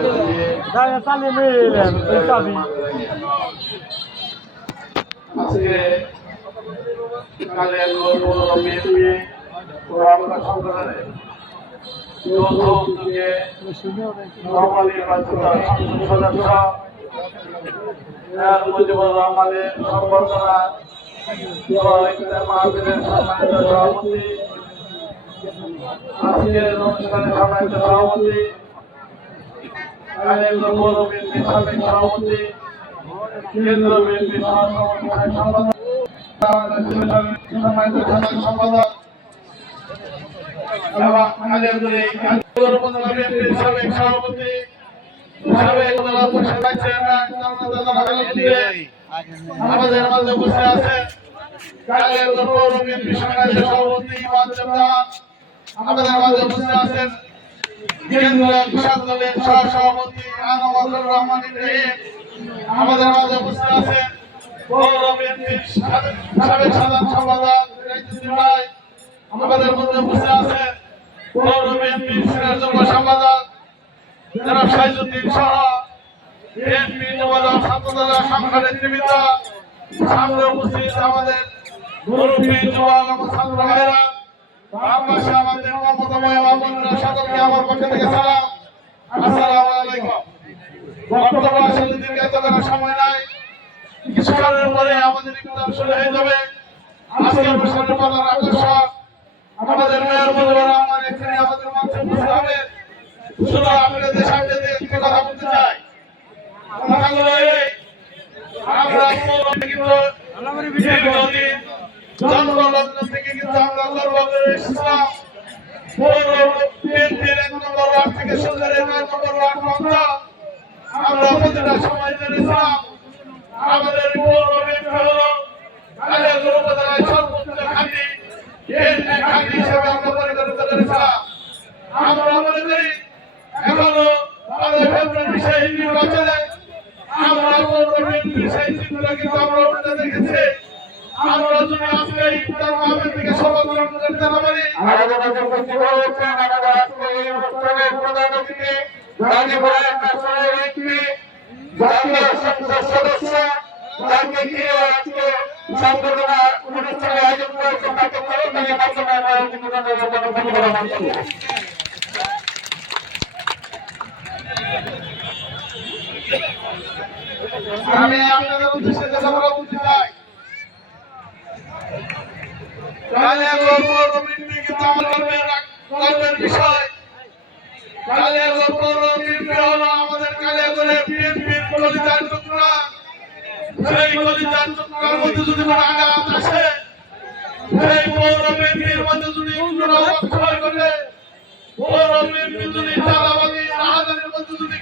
আজকে কালের সম্প্রদায়ের যৌথ উদ্যোগে নবনির্বাচিত সংসদ সদস্য মুজিবুর রহমানের সম্বর্ধনা মাহফিলের সম্মানিত সভাপতি, আজকের অনুষ্ঠানের সম্মানিত সভাপতি, কালিয়াকৈর পৌর বিএনপির সাবেক সভাপতি, কেন্দ্র বিএনপির সহসভাপতি সম্পাদক, সম্মানিত সাধারণ সম্পাদক এবং কালিয়াকৈর উপজেলা বিএনপির সাবেক সভাপতি, সাবেক উপজেলা পরিষদ চেয়ারম্যান আমাদের মাঝে বসে আছেন কালিয়াকৈর পৌর বিএনপির সম্মানিত সভাপতি আমাদের মাঝে বসে আছেন কেন্দ্রীয় কৃষক দলের সহসভাপতি আনোয়ারুর রহমান ইব্রাহিম, আমাদের মাঝে বসে আছেন পৌর বিএনপির সাবেক সাধারণ সম্পাদক রাইজুদ্দিন ভাই, আমাদের মধ্যে বসে আছেন পৌর বিএনপির সিনিয়র যুগ্ম সম্পাদক জনাব সাইজুদ্দিন সহ বিএনপি যুবদল ছাত্রদলের সংখ্যা নেতৃবৃন্দ, সামনে উপস্থিত আমাদের মুরব্বী যুবক এবং ছাত্র ভাইরা, বাংলাদেশে আমাদের মমতাময় বাবুরা সকলকে আমার পক্ষ থেকে সালাম, আসসালামু আলাইকুম। বক্তব্য আসলে দীর্ঘায়িত করার সময় নাই, কিছুক্ষণের পরে আমাদের ইফতার শুরু হয়ে যাবে। আজকের অনুষ্ঠানের প্রধান আকর্ষক আমাদের মেয়র মুজিবুর রহমান এখানে আমাদের মঞ্চে উপস্থিত হবে। শুধু আপনাদের সামনে একটি কথা বলতে চাই, আমরা জন্মলগ্ন থেকে কিন্তু আমরা গর্ব করে এসেছিলাম পৌর বিএনপির ১ নম্বর ওয়ার্ড থেকে শুরু করে ৯ নম্বর ওয়ার্ড পর্যন্ত আমরা প্রতিটা সময় জেনেছিলাম আমাদের পৌর বিএনপি হলো কালিয়াকৈর উপজেলায় সর্বোচ্চ ঘাঁটি বিএনপি ঘাঁটি হিসেবে আমরা পরিগণিত করেছিলাম। আমরা মনে করি এখনো আমাদের ফেব্রুয়ারি সেই নির্বাচনে আমরা পৌর বিএনপির সেই চিত্র কিন্তু আমরা উঠে দেখেছি। আমরা যদি আজকে ইফতার মাহফিল থেকে শপথ গ্রহণ করতে না পারি, আমাদের আজকে এই অনুষ্ঠানের প্রধান অতিথি গাজীপুরের ন্যাশনাল এমপি জাতীয় সংসদ সদস্য, যাকে ঘিরে আজকে সংবর্ধনা অনুষ্ঠানের আয়োজন করেছে, তাকে করতালি মাধ্যমে আমি আপনাদের উদ্দেশ্যে কথা বলতে চাই। কালিয়াকৈর পৌর বিএনপি কিন্তু আমাদের গর্বের বিষয়। কালিয়াকৈর পৌর বিএনপি হলো আমাদের কালিয়াকৈরের বিএনপির কলিজার টুকরা। সেই কলিজার টুকরার মধ্যে যদি কোনো আঘাত আসে, সেই পৌর বিএনপির মধ্যে যদি কোনো অক্ষয় ঘটে, পৌর বিএনপি যদি চাঁদাবাজি রাহাজানির মধ্যে যদি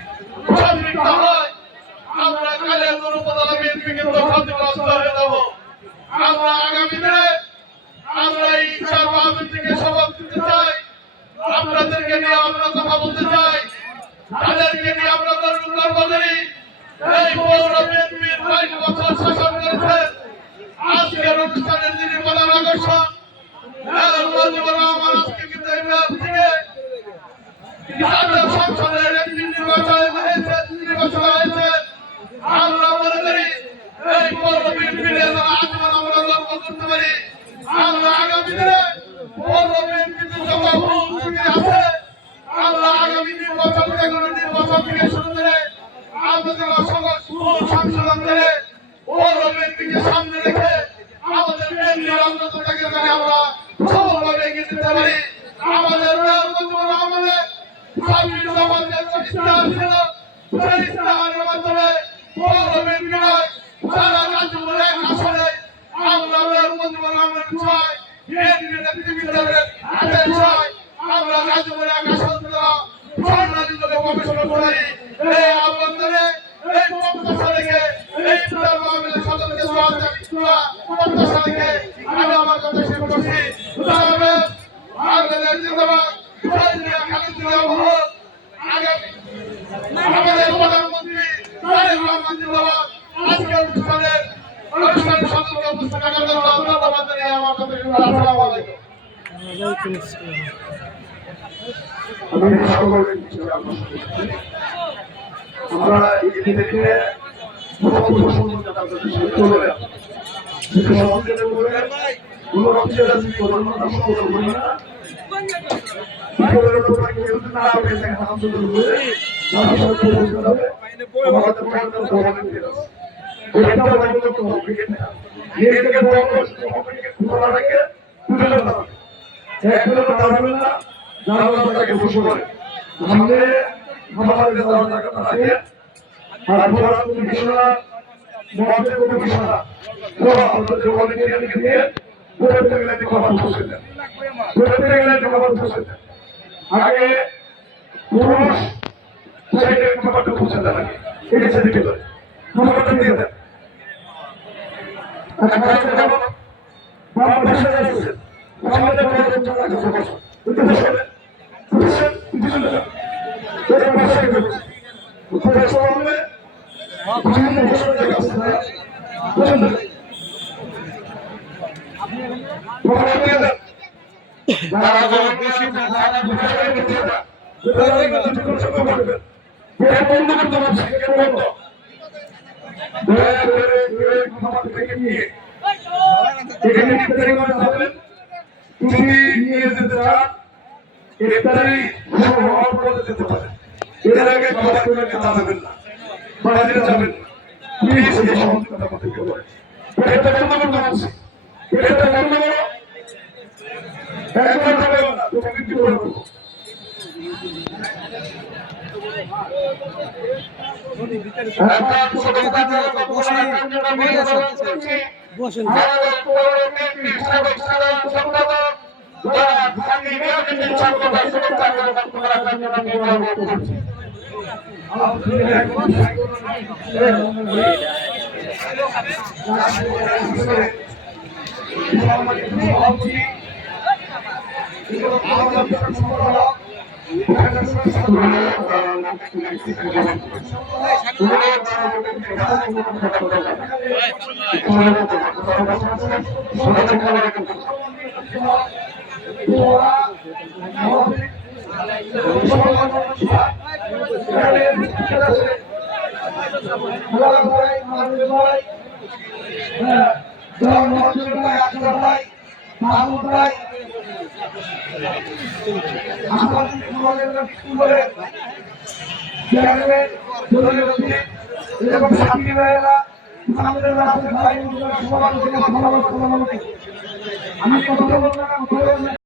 সম্পৃক্ত হয়, আমরা কালিয়াকৈর উপজেলা বিএনপি কিন্তু ক্ষতিগ্রস্ত হয়ে যাব। আমরা আগামী দিনে আমরা এই ইফতার মাহফিল থেকে শপথ নিতে চাই, আপনাদেরকে নিয়ে আমরা কথা বলতে চাই, তাদেরকে নিয়ে আমরা গর্ব করি। এই পৌর বিএনপির ২২ বছর শাসন করেছেন। আজকের অনুষ্ঠানের যিনি প্রধান আকর্ষণ মুজিবুর রহমান, আজকে কিন্তু এই মেয়র থেকে জাতীয় সংসদের একটি নির্বাচন হয়েছে। আমরা মনে করি এই পৌর বিএনপির আজীবন আমরা গর্ব করতে পারি। আমরা আগামী দিনে পৌর বিএনপিতে যত ভুল আছে, আমরা আগামী নির্বাচন থেকে শুরু করে আমাদের সকল সংশোধন করে পৌর বিএনপিকে সামনে রেখে আমাদের কেন্দ্রীয় অগ্রযাত্রাকে যেন আমরা সফলভাবে এগিয়ে দিতে পারি। আমাদের মেয়র মুজিবুর রহমানের ছাব্বিশ দফা যে ইশতেহার ছিল, সেই ইশতেহারের মাধ্যমে পৌর বিএনপি নয়, সারা গাজীপুর এক আসনে আমরা মেয়র মুজিবুর রহমানের ছোঁয়ায়, বিএনপি নেতৃবৃন্দের হাতের ছোঁয়ায় আমরা গাজীপুর এক আসন স্বর্ণযুগে প্রবেশ করতে পারি। এই আবন্ধনে এই প্রত্যাশা রেখে এই ইফতার মাহফিলের সকলকে প্রত্যাশা রেখে আমি আমার কথা শেষ করছি। বাংলাদেশ জিন্দাবাদ, আমাদের প্রধানমন্ত্রী তারেক রহমান জিন্দাবাদ। আজকের অনুষ্ঠানের সকলকে উপস্থিত থাকার জন্য ধন্যবাদ জানিয়ে আমার কথা শেষ করছি। আসসালামু আলাইকুম। আমি সকলকে আমরা এই থেকে আগে পুরুষ সাইডের ব্যাপারটা বুঝে দেন আগে এটা সাথে কি করে ব্যাপারটা দিয়ে দেন বাবা বসে আছে সামনে পড়ে যাচ্ছে বসে এটা বসে বুঝছেন বুঝছেন এটা বসে গেছে উপরে চলবে সামনে বসে গেছে বুঝছেন বাবা দিয়ে দেন যারা বেশি না যারা বেশি দিয়ে দেন আমি কথা বলবো না।